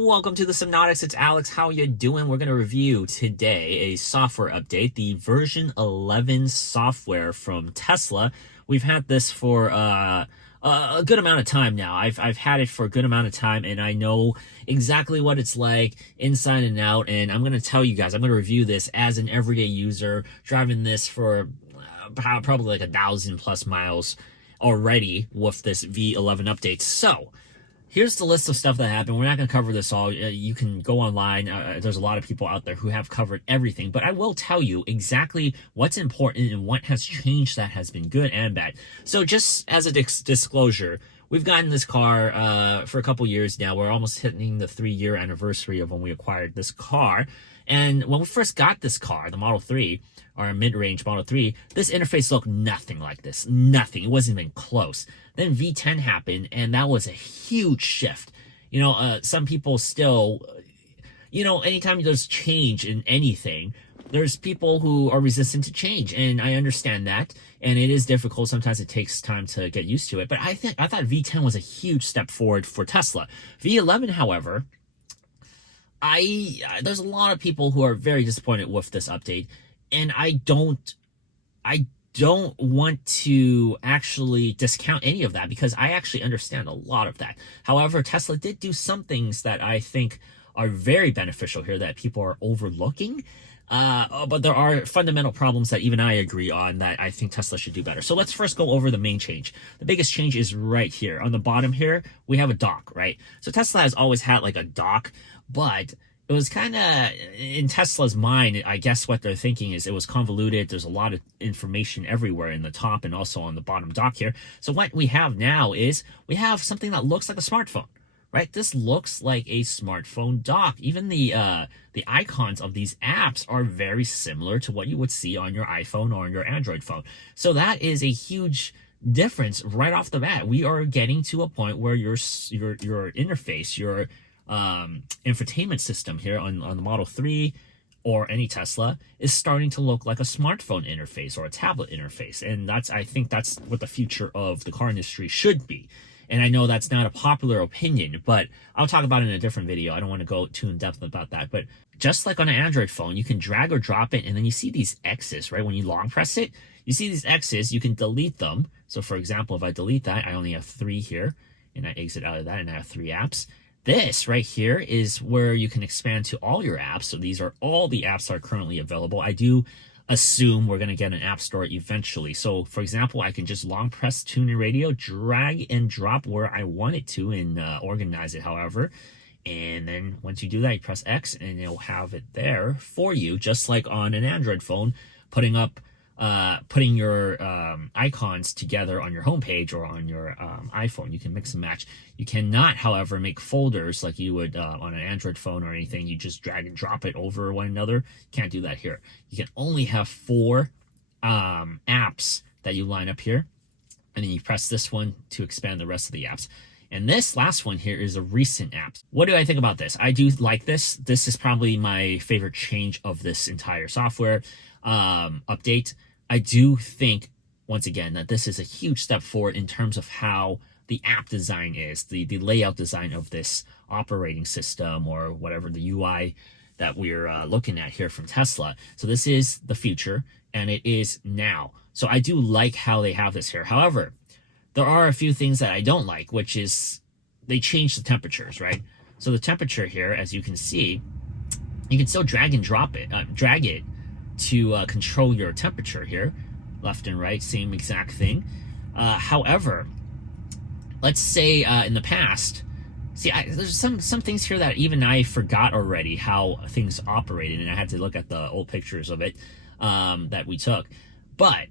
Welcome to the Sypnotix. It's Alex. How you doing? We're going to review today a software update, the version 11 software from Tesla. We've had this for a good amount of time now. I've had it for a good amount of time, and I know exactly what it's like inside and out. And I'm going to tell you guys, I'm going to review this as an everyday user, driving this for probably like 1,000+ miles already with this V11 update. So here's the list of stuff that happened. We're not going to cover this all. You can go online. There's a lot of people out there who have covered everything. But I will tell you exactly what's important and what has changed that has been good and bad. So just as a disclosure, we've gotten this car for a couple years now. We're almost hitting the 3-year anniversary of when we acquired this car. And when we first got this car, the Model 3, or mid-range Model 3, this interface looked nothing like this. Nothing. It wasn't even close. Then V10 happened, and that was a huge shift. You know, some people still, anytime there's change in anything, there's people who are resistant to change, and I understand that, and it is difficult. Sometimes it takes time to get used to it, but I thought V10 was a huge step forward for Tesla. V11, however, there's a lot of people who are very disappointed with this update, and I don't want to actually discount any of that because I actually understand a lot of that. However, Tesla did do some things that I think are very beneficial here that people are overlooking. But there are fundamental problems that even I agree on that I think Tesla should do better. So let's first go over the main change. The biggest change is right here. On the bottom here, we have a dock, right? So Tesla has always had like a dock, but it was kind of, in Tesla's mind, I guess what they're thinking is it was convoluted. There's a lot of information everywhere in the top and also on the bottom dock here. So what we have now is we have something that looks like a smartphone, right? This looks like a smartphone dock. Even the icons of these apps are very similar to what you would see on your iPhone or on your Android phone. So that is a huge difference right off the bat. We are getting to a point where your interface, your infotainment system here on the Model 3 or any Tesla is starting to look like a smartphone interface or a tablet interface. And I think that's what the future of the car industry should be. And I know that's not a popular opinion, but I'll talk about it in a different video. I don't want to go too in depth about that. But just like on an Android phone, you can drag or drop it, and then you see these X's, right? When you long press it, you see these X's, you can delete them. So for example, if I delete that, I only have 3 here, and I exit out of that, and I have 3 apps. This right here is where you can expand to all your apps. So these are all the apps that are currently available. I do assume we're going to get an app store eventually. So for example, I can just long press tune in radio, drag and drop where I want it to, and organize it however. And then once you do that, you press X and it'll have it there for you, just like on an Android phone, putting your icons together on your homepage or on your iPhone. You can mix and match. You cannot, however, make folders like you would on an Android phone or anything. You just drag and drop it over one another. You can't do that here. You can only have 4 apps that you line up here, and then you press this one to expand the rest of the apps. And this last one here is a recent app. What do I think about this? I do like this. This is probably my favorite change of this entire software update. I do think, once again, that this is a huge step forward in terms of how the app design is, the layout design of this operating system or whatever the UI that we're looking at here from Tesla. So this is the future, and it is now. So I do like how they have this here. However, there are a few things that I don't like, which is they changed the temperatures, right? So the temperature here, as you can see, you can still drag and drop it, drag it to control your temperature here, left and right, same exact thing. However, let's say in the past, there's some things here that even I forgot already how things operated, and I had to look at the old pictures of it that we took. But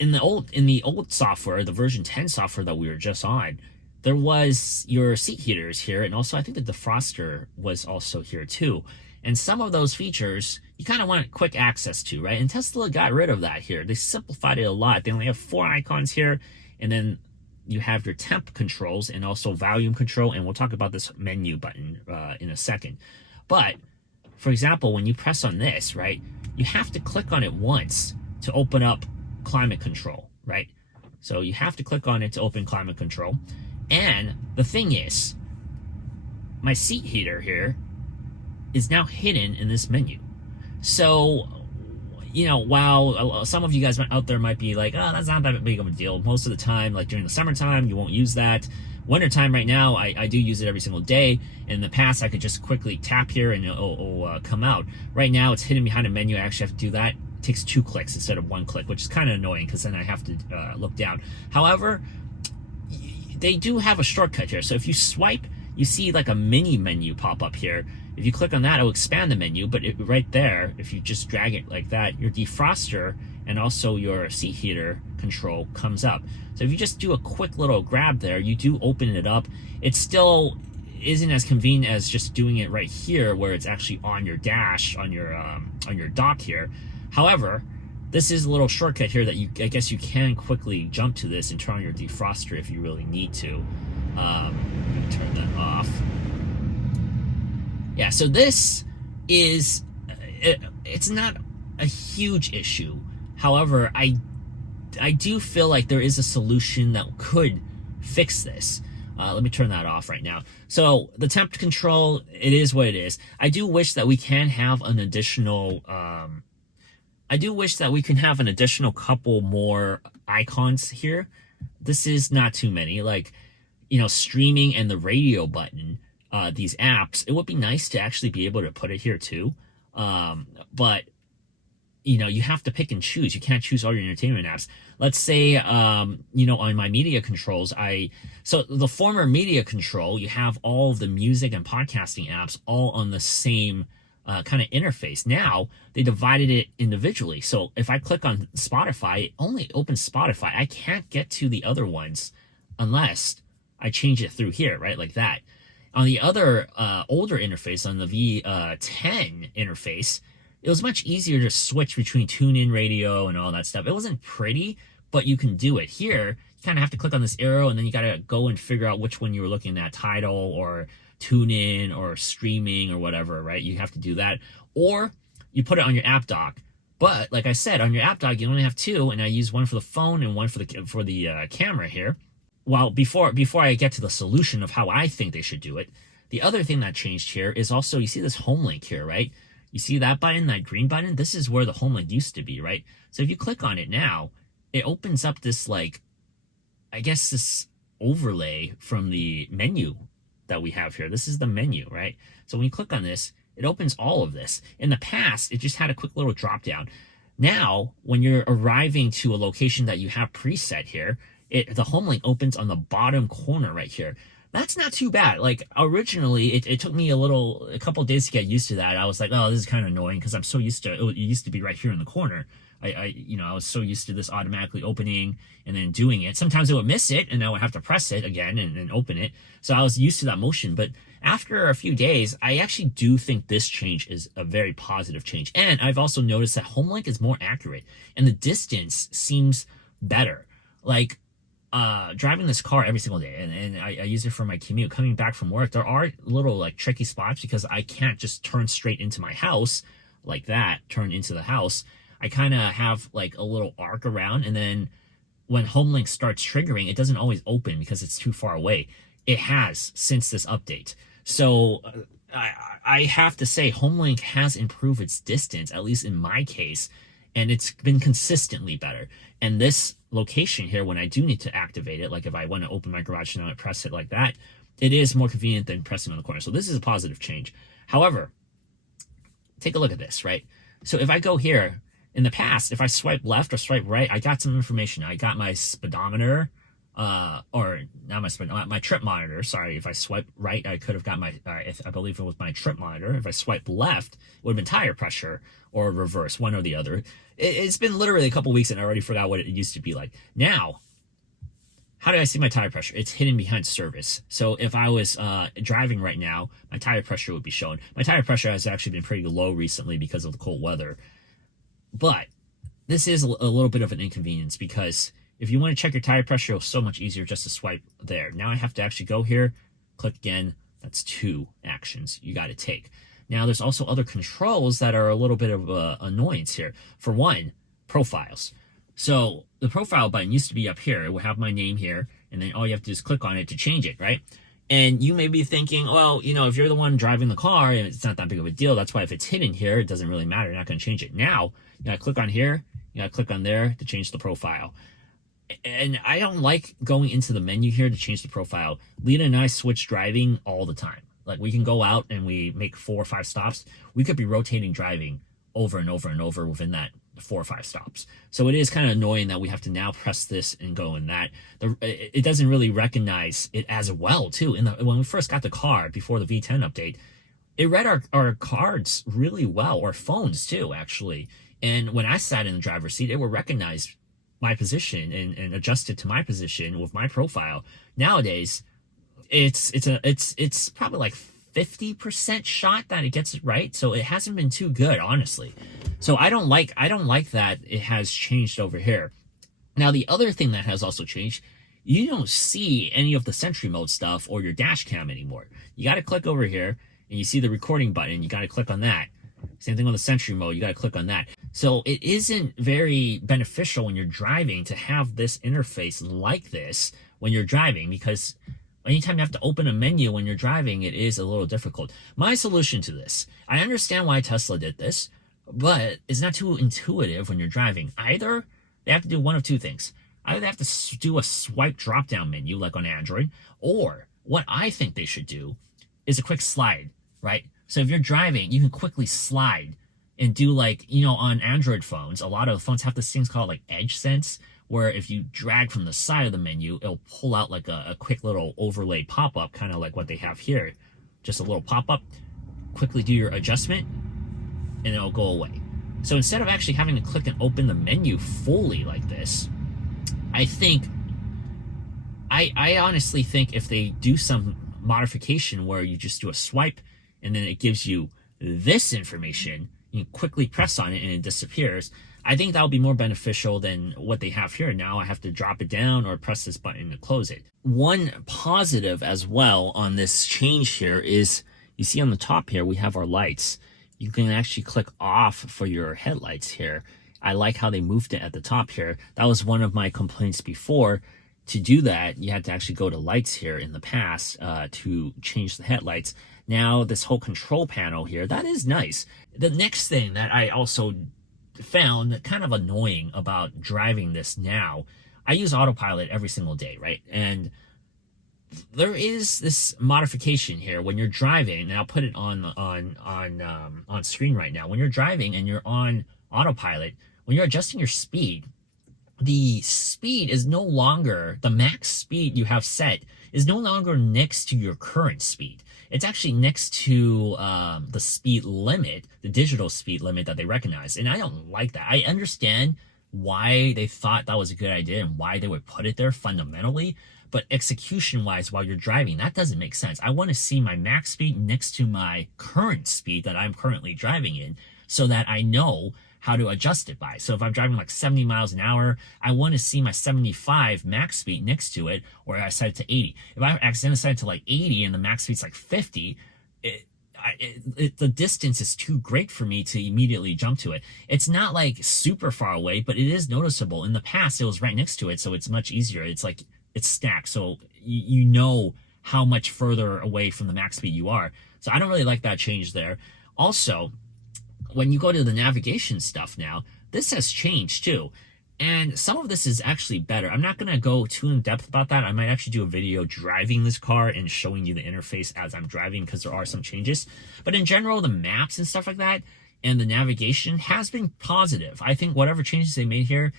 in the old software, the version 10 software that we were just on, there was your seat heaters here, and also I think the defroster was also here too. And some of those features you kind of want quick access to, right? And Tesla got rid of that here. They simplified it a lot. They only have 4 icons here, and then you have your temp controls and also volume control, and we'll talk about this menu button in a second. But, for example, when you press on this, right, you have to click on it once to open up climate control, right? So you have to click on it to open climate control. And the thing is, my seat heater here is now hidden in this menu. So, you know, while some of you guys out there might be like, oh, that's not that big of a deal. Most of the time, like during the summertime, you won't use that. Wintertime right now, I do use it every single day. In the past, I could just quickly tap here and it'll come out. Right now, it's hidden behind a menu. I actually have to do that. It takes 2 clicks instead of 1 click, which is kind of annoying because then I have to look down. However, they do have a shortcut here. So if you swipe, you see like a mini menu pop up here. If you click on that, it'll expand the menu, but right there, if you just drag it like that, your defroster and also your seat heater control comes up. So if you just do a quick little grab there, you do open it up. It still isn't as convenient as just doing it right here where it's actually on your dash, on your dock here. However, this is a little shortcut here that I guess you can quickly jump to this and turn on your defroster if you really need to. I'm going to turn that off. Yeah, so this is, it's not a huge issue. However, I do feel like there is a solution that could fix this. Let me turn that off right now. So the temp control, it is what it is. I do wish that we can have an additional, couple more icons here. This is not too many. Like, you know, streaming and the radio button, these apps, it would be nice to actually be able to put it here too. But, you know, you have to pick and choose. You can't choose all your entertainment apps. Let's say, you know, on my media controls, so the former media control, you have all of the music and podcasting apps all on the same kind of interface. Now they divided it individually. So if I click on Spotify, it only opens Spotify. I can't get to the other ones unless I change it through here, right? Like that. On the other older interface, on the V10 interface, it was much easier to switch between TuneIn Radio and all that stuff. It wasn't pretty, but you can do it. Here, you kind of have to click on this arrow, and then you got to go and figure out which one you were looking at, Tidal or TuneIn or streaming or whatever, right? You have to do that. Or you put it on your app dock. But like I said, on your app dock, you only have 2, and I use one for the phone and one for the camera here. Well, before I get to the solution of how I think they should do it, the other thing that changed here is also, you see this Homelink here, right? You see that button, that green button? This is where the Homelink used to be, right? So if you click on it now, it opens up this, like, I guess this overlay from the menu that we have here. This is the menu, right? So when you click on this, it opens all of this. In the past, it just had a quick little drop down. Now, when you're arriving to a location that you have preset here, the Homelink opens on the bottom corner right here. That's not too bad. Like, originally, it took me a couple of days to get used to that. I was like, oh, this is kind of annoying because I'm so used to it. Used to be right here in the corner. I was so used to this automatically opening and then doing it. Sometimes it would miss it, and I would have to press it again and open it. So I was used to that motion. But after a few days, I actually do think this change is a very positive change. And I've also noticed that Homelink is more accurate, and the distance seems better. Like, driving this car every single day, and I use it for my commute coming back from work, there are little like tricky spots because I can't just turn straight into my house like that, turn into the house. I kind of have like a little arc around, and then when Homelink starts triggering, it doesn't always open because it's too far away. It has since this update. So I have to say Homelink has improved its distance, at least in my case, and it's been consistently better. And this location here, when I do need to activate it, like if I want to open my garage now and press it like that, it is more convenient than pressing on the corner. So this is a positive change. However, take a look at this, right? So if I go here, in the past, if I swipe left or swipe right, I got some information. I got my speedometer, or not my speedometer, my trip monitor. Sorry, if I swipe right, I could have got my, I believe it was my trip monitor. If I swipe left, it would have been tire pressure or reverse, one or the other. It's been literally a couple weeks and I already forgot what it used to be like. Now, how do I see my tire pressure? It's hidden behind service. So if I was driving right now, my tire pressure would be shown. My tire pressure has actually been pretty low recently because of the cold weather. But this is a little bit of an inconvenience because if you want to check your tire pressure, it's so much easier just to swipe there. Now I have to actually go here, click again. That's 2 actions you got to take. Now there's also other controls that are a little bit of annoyance here. For one, profiles. So the profile button used to be up here. It will have my name here, and then all you have to do is click on it to change it, right? And you may be thinking, well, you know, if you're the one driving the car, it's not that big of a deal. That's why if it's hidden here, it doesn't really matter. You're not going to change it. Now, you got to click on here. You got to click on there to change the profile. And I don't like going into the menu here to change the profile. Lena and I switch driving all the time. Like, we can go out and we make 4 or 5 stops. We could be rotating driving over and over and over within that 4 or 5 stops. So it is kind of annoying that we have to now press this and go in that. It doesn't really recognize it as well, too. When we first got the car before the V10 update, it read our cards really well, or phones too, actually. And when I sat in the driver's seat, it would recognize my position and adjust it to my position with my profile. Nowadays, it's probably like 50% shot that it gets it right. So it hasn't been too good, honestly. So I don't like that it has changed over here. Now, the other thing that has also changed, you don't see any of the Sentry mode stuff or your dash cam anymore. You got to click over here and you see the recording button. You got to click on that. Same thing on the Sentry mode. You got to click on that. So it isn't very beneficial when you're driving to have this interface like this when you're driving, because anytime you have to open a menu when you're driving, it is a little difficult. My solution to this, I understand why Tesla did this, but it's not too intuitive when you're driving. Either they have to do one of two things. Either they have to do a swipe drop-down menu like on Android, or what I think they should do is a quick slide, right? So if you're driving, you can quickly slide and do, like, you know, on Android phones, a lot of phones have this thing called like Edge Sense, where if you drag from the side of the menu, it'll pull out like a quick little overlay pop-up, kind of like what they have here. Just a little pop-up, quickly do your adjustment, and it'll go away. So instead of actually having to click and open the menu fully like this, I honestly think if they do some modification where you just do a swipe and then it gives you this information, you quickly press on it and it disappears, I think that'll be more beneficial than what they have here. Now I have to drop it down or press this button to close it. One positive as well on this change here is, you see on the top here, we have our lights. You can actually click off for your headlights here. I like how they moved it at the top here. That was one of my complaints before. To do that, you had to actually go to lights here in the past to change the headlights. Now, this whole control panel here, that is nice. The next thing that I also found kind of annoying about driving this now, I use autopilot every single day, right? And there is this modification here when you're driving, and I'll put it on screen right now. When you're driving and you're on autopilot, when you're adjusting your speed, the speed is no longer, the max speed you have set is no longer next to your current speed. It's actually next to the speed limit, the digital speed limit that they recognize. And I don't like that. I understand why they thought that was a good idea and why they would put it there fundamentally. But execution-wise, while you're driving, that doesn't make sense. I want to see my max speed next to my current speed that I'm currently driving in so that I know how to adjust it by. So if I'm driving like 70 miles an hour, I want to see my 75 max speed next to it, or I set it to 80. If I accidentally set it to like 80 and the max speed's like 50, the distance is too great for me to immediately jump to it. It's not like super far away, but it is noticeable. In the past, it was right next to it, so it's much easier. It's like, it's stacked, so you know how much further away from the max speed you are. So I don't really like that change there. Also, when you go to the navigation stuff now, this has changed too. And some of this is actually better. I'm not going to go too in depth about that. I might actually do a video driving this car and showing you the interface as I'm driving, because there are some changes. But in general, the maps and stuff like that and the navigation has been positive. I think whatever changes they made here,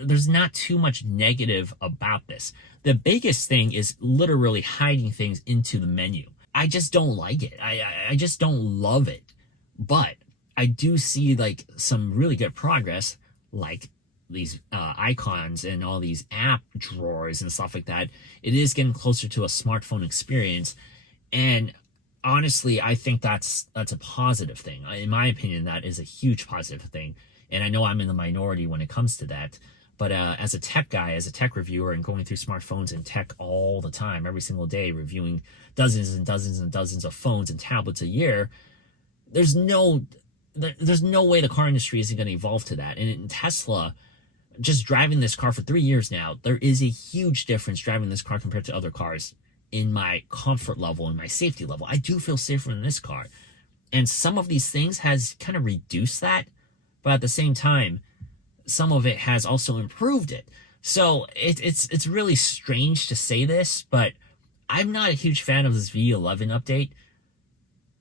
there's not too much negative about this. The biggest thing is literally hiding things into the menu. I just don't like it. I just don't love it. But I do see like some really good progress, like these icons and all these app drawers and stuff like that. It is getting closer to a smartphone experience. And honestly, I think that's a positive thing. In my opinion, that is a huge positive thing. And I know I'm in the minority when it comes to that. But as a tech guy, as a tech reviewer, and going through smartphones and tech all the time, every single day, reviewing dozens and dozens and dozens of phones and tablets a year, there's no way the car industry isn't going to evolve to that. And in Tesla, just driving this car for 3 years now, there is a huge difference driving this car compared to other cars. in my comfort level and my safety level. I do feel safer in this car. And some of these things has kind of reduced that, but at the same time, some of it has also improved it. So it's really strange to say this, but I'm not a huge fan of this V11 update.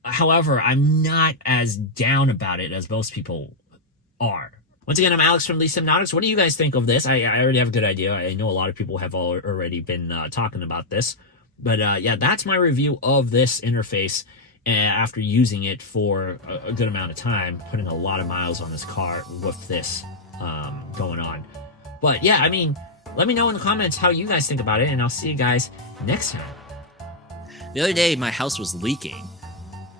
However, I'm not as down about it as most people are. Once again, I'm Alex from Sypnotix. What do you guys think of this? I already have a good idea. I know a lot of people have already been talking about this. But yeah, that's my review of this interface after using it for a good amount of time, putting a lot of miles on this car with this going on. But yeah, I mean, let me know in the comments how you guys think about it, and I'll see you guys next time. The other day, my house was leaking,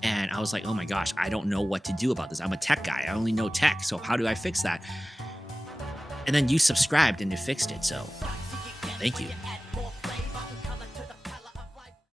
and I was like, oh my gosh, I don't know what to do about this. I'm a tech guy. I only know tech, so how do I fix that? And then you subscribed and you fixed it, so thank you.